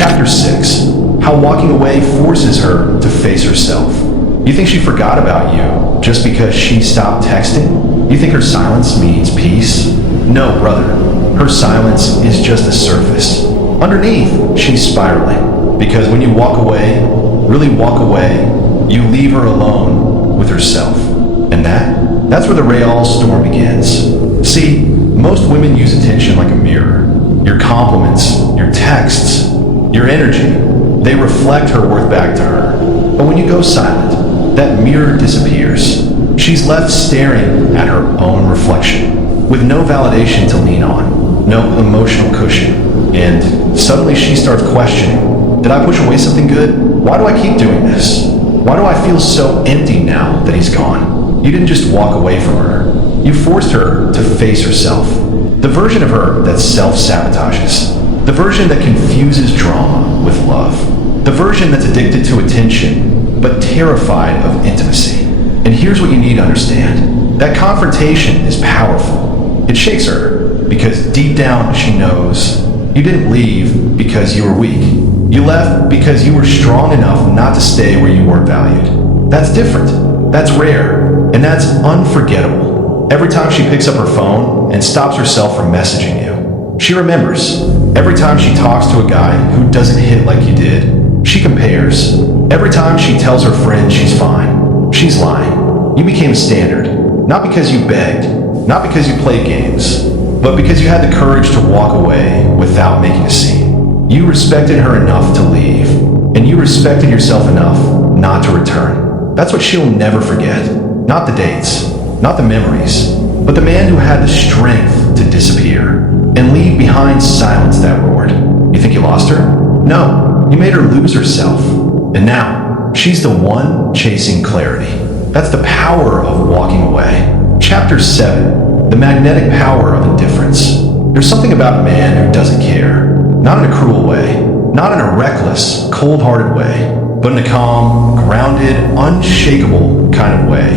Chapter 6. How walking away forces her to face herself. You think she forgot about you just because she stopped texting? You think her silence means peace? No, brother. Her silence is just the surface. Underneath, she's spiraling. Because when you walk away, really walk away, you leave her alone with herself. And that's where the real storm begins. See, most women use attention like a mirror. Your compliments, your texts, your energy, they reflect her worth back to her. But when you go silent, that mirror disappears. She's left staring at her own reflection, with no validation to lean on, no emotional cushion. And suddenly she starts questioning, did I push away something good? Why do I keep doing this? Why do I feel so empty now that he's gone? You didn't just walk away from her. You forced her to face herself. The version of her that self-sabotages. The version that confuses drama with love. The version that's addicted to attention, but terrified of intimacy. And here's what you need to understand. That confrontation is powerful. It shakes her, because deep down she knows you didn't leave because you were weak. You left because you were strong enough not to stay where you weren't valued. That's different. That's rare. And that's unforgettable. Every time she picks up her phone and stops herself from messaging you, she remembers. Every time she talks to a guy who doesn't hit like you did, she compares. Every time she tells her friend she's fine, she's lying. You became a standard, not because you begged, not because you played games, but because you had the courage to walk away without making a scene. You respected her enough to leave, and you respected yourself enough not to return. That's what she'll never forget. Not the dates, not the memories, but the man who had the strength to disappear and leave behind silence that roared. You think you lost her? No, you made her lose herself. And now, she's the one chasing clarity. That's the power of walking away. Chapter 7. The magnetic power of indifference. There's something about a man who doesn't care. Not in a cruel way. Not in a reckless, cold-hearted way. But in a calm, grounded, unshakable kind of way.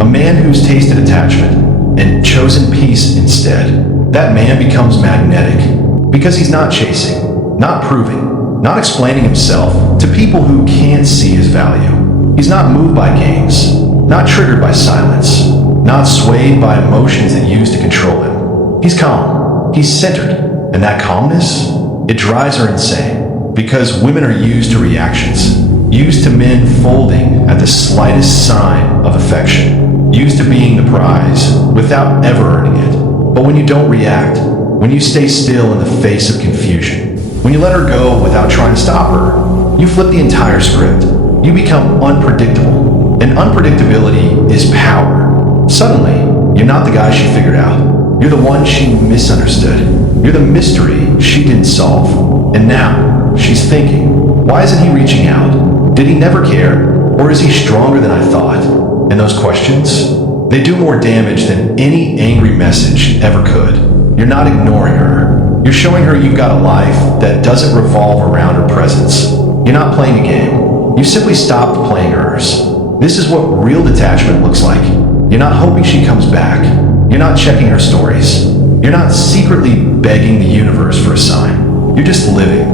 A man who's tasted attachment and chosen peace instead. That man becomes magnetic. Because he's not chasing, not proving, not explaining himself to people who can't see his value. He's not moved by games, not triggered by silence, not swayed by emotions that used to control him. He's calm, he's centered, and that calmness, it drives her insane. Because women are used to reactions, used to men folding at the slightest sign of affection, used to being the prize without ever earning it. But when you don't react, when you stay still in the face of confusion, when you let her go without trying to stop her, you flip the entire script. You become unpredictable. And unpredictability is power. Suddenly, you're not the guy she figured out. You're the one she misunderstood. You're the mystery she didn't solve. And now, she's thinking, why isn't he reaching out? Did he never care? Or is he stronger than I thought? And those questions, they do more damage than any angry message ever could. You're not ignoring her. You're showing her you've got a life that doesn't revolve around her presence. You're not playing a game. You simply stopped playing hers. This is what real detachment looks like. You're not hoping she comes back. You're not checking her stories. You're not secretly begging the universe for a sign. You're just living,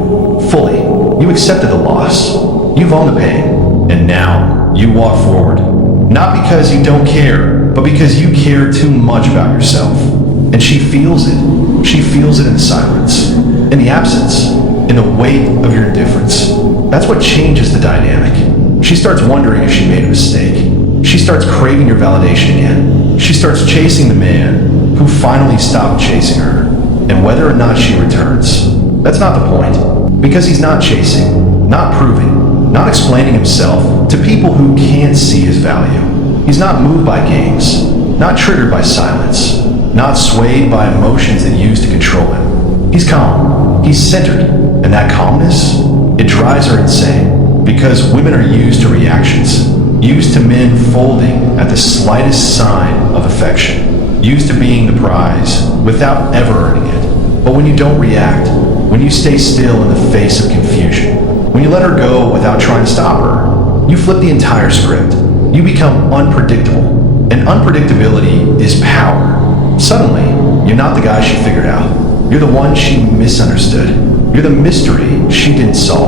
fully. You accepted the loss. You've owned the pain. And now, you walk forward. Not because you don't care, but because you care too much about yourself. And she feels it. She feels it in the silence, in the absence, in the weight of your indifference. That's what changes the dynamic. She starts wondering if she made a mistake. She starts craving your validation again. She starts chasing the man who finally stopped chasing her. And whether or not she returns, that's not the point. Because he's not chasing, not proving, not explaining himself to people who can't see his value. He's not moved by games, not triggered by silence, not swayed by emotions that used to control him. He's calm, he's centered, and that calmness, it drives her insane. Because women are used to reactions, used to men folding at the slightest sign of affection, used to being the prize without ever earning it. But when you don't react, when you stay still in the face of confusion, when you let her go without trying to stop her, you flip the entire script. You become unpredictable. And unpredictability is power. Suddenly, you're not the guy she figured out. You're the one she misunderstood. You're the mystery she didn't solve.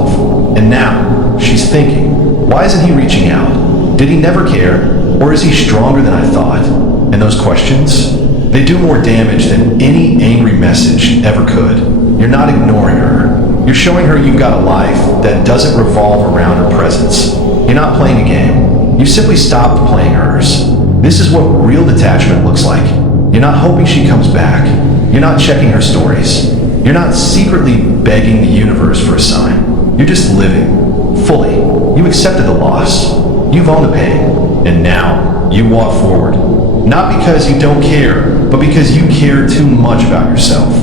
Why isn't he reaching out? Did he never care? Or is he stronger than I thought? And those questions, they do more damage than any angry message ever could. You're not ignoring her. You're showing her you've got a life that doesn't revolve around her presence. You're not playing a game. You simply stopped playing hers. This is what real detachment looks like. You're not hoping she comes back. You're not checking her stories. You're not secretly begging the universe for a sign. You're just living, fully. You accepted the loss. You've owned the pain. And now, you walk forward. Not because you don't care, but because you care too much about yourself.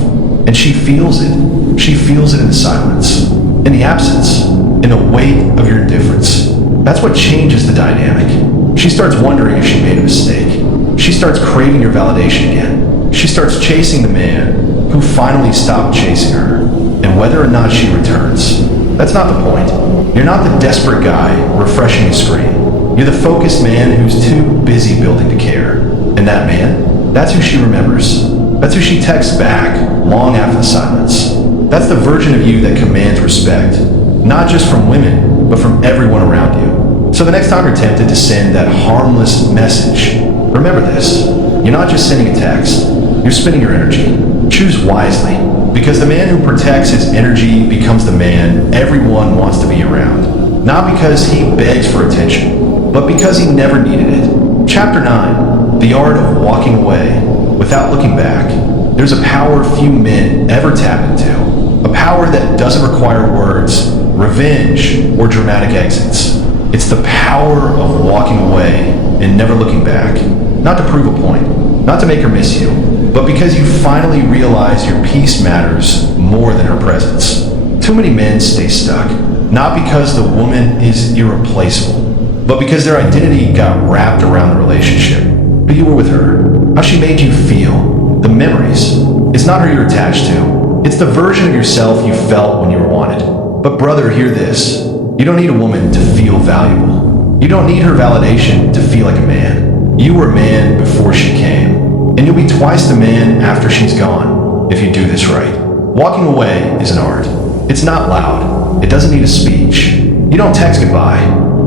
And she feels it. She feels it in the silence, in the absence, in the weight of your indifference. That's what changes the dynamic. She starts wondering if she made a mistake. She starts craving your validation again. She starts chasing the man who finally stopped chasing her. And whether or not she returns, that's not the point. You're not the desperate guy refreshing the screen. You're the focused man who's too busy building to care. And that man, that's who she remembers. That's who she texts back long after the silence. That's the version of you that commands respect, not just from women, but from everyone around you. So the next time you're tempted to send that harmless message, remember this. You're not just sending a text, you're spending your energy. Choose wisely, because the man who protects his energy becomes the man everyone wants to be around. Not because he begs for attention, but because he never needed it. Chapter 9, The Art of Walking Away Without Looking Back. There's a power few men ever tap into. A power that doesn't require words, revenge, or dramatic exits. It's the power of walking away and never looking back. Not to prove a point, not to make her miss you, but because you finally realize your peace matters more than her presence. Too many men stay stuck, not because the woman is irreplaceable, but because their identity got wrapped around the relationship. But you were with her, how she made you feel, the memories. It's not her you're attached to. It's the version of yourself you felt when you were wanted. But brother, hear this. You don't need a woman to feel valuable. You don't need her validation to feel like a man. You were a man before she came. And you'll be twice the man after she's gone, if you do this right. Walking away is an art. It's not loud. It doesn't need a speech. You don't text goodbye.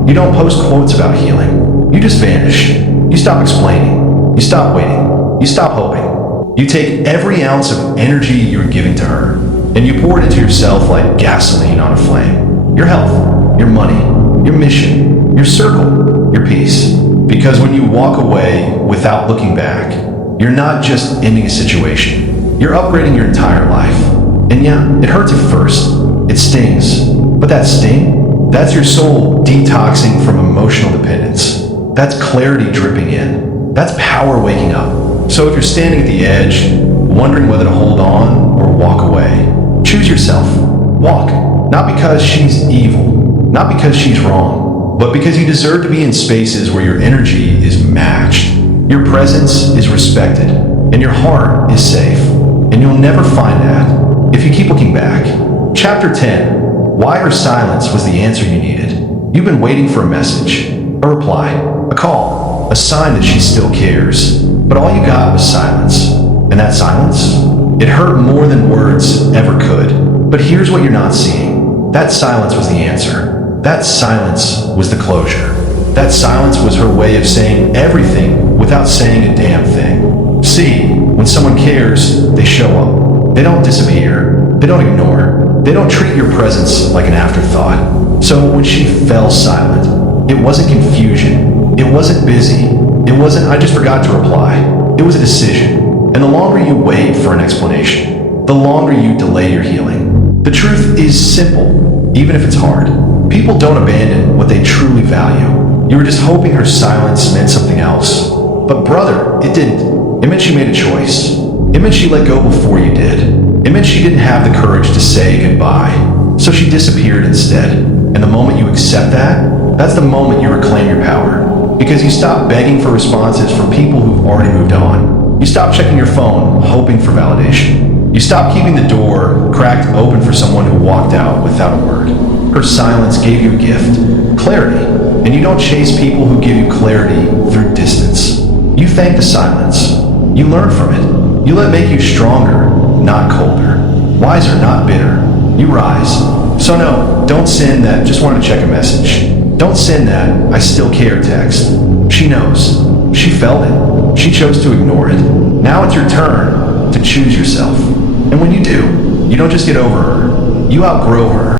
You don't post quotes about healing. You just vanish. You stop explaining. You stop waiting. You stop hoping. You take every ounce of energy you're giving to her, and you pour it into yourself like gasoline on a flame. Your health, your money, your mission, your circle, your peace. Because when you walk away without looking back, you're not just ending a situation. You're upgrading your entire life. And yeah, it hurts at first. It stings. But that sting, that's your soul detoxing from emotional dependence. That's clarity dripping in. That's power waking up. So if you're standing at the edge, wondering whether to hold on or walk away, choose yourself. Walk. Not because she's evil, not because she's wrong, but because you deserve to be in spaces where your energy is matched, your presence is respected, and your heart is safe. And you'll never find that if you keep looking back. Chapter 10, Why Her Silence Was the Answer You Needed. You've been waiting for a message, a reply, a call, a sign that she still cares. But all you got was silence. And that silence, it hurt more than words ever could. But here's what you're not seeing. That silence was the answer. That silence was the closure. That silence was her way of saying everything without saying a damn thing. See, when someone cares, they show up. They don't disappear. They don't ignore. They don't treat your presence like an afterthought. So when she fell silent, it wasn't confusion. It wasn't busy. It wasn't, I just forgot to reply. It was a decision. And the longer you wait for an explanation, the longer you delay your healing. The truth is simple, even if it's hard. People don't abandon what they truly value. You were just hoping her silence meant something else. But brother, it didn't. It meant she made a choice. It meant she let go before you did. It meant she didn't have the courage to say goodbye. So she disappeared instead. And the moment you accept that, that's the moment you reclaim your power. Because you stop begging for responses from people who've already moved on. You stop checking your phone, hoping for validation. You stop keeping the door cracked open for someone who walked out without a word. Her silence gave you a gift, clarity. And you don't chase people who give you clarity through distance. You thank the silence. You learn from it. You let it make you stronger, not colder. Wiser, not bitter. You rise. So no, don't send that just want to check a message. Don't send that "I still care" text. She knows. She felt it. She chose to ignore it. Now it's your turn to choose yourself. And when you do, you don't just get over her. You outgrow her.